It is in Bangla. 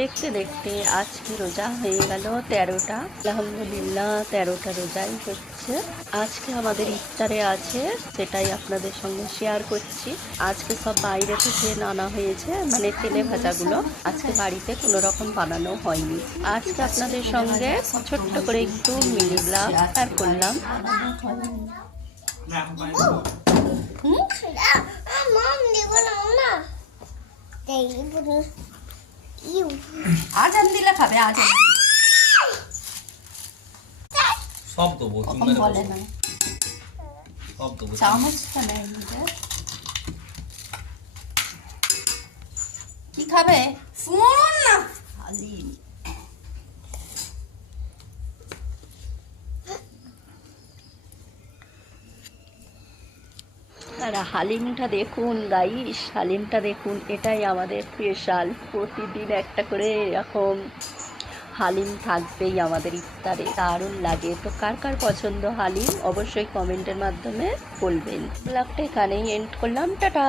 দেখতে দেখতে আজকে রোজা হয়ে গেল 13টা। আলহামদুলিল্লাহ 13টা রোজাই হচ্ছে। আজকে আমাদের ইফতারে আছে, সেটাই আপনাদের সঙ্গে শেয়ার করছি। আজকে সব বাইরে থেকে আনা হয়েছে, মানে তেলে ভাজাগুলো আজকে বাড়িতে কোনো রকম বানানো হয়নি। আজকে আপনাদের সঙ্গে ছোট্ট করে একটু মিনি ব্লগ শেয়ার করলাম। আজান দিলে খাবে, আজান সব দেবো, বলে না। সব দেবো। চামচটা নেই, কি খাবে? শুনুন না, হালিম। আর হালিমটা দেখুন গাইস, হালিমটা দেখুন, এটাই আমাদের স্পেশাল। প্রতিদিন একটা করে এরকম হালিম থাকবেই আমাদের ইফতারে, দারুণ লাগে। তো কার কার পছন্দ হালিম অবশ্যই কমেন্টের মাধ্যমে বলবেন। ব্লগটা এখানেই এন্ড করলাম, টাটা।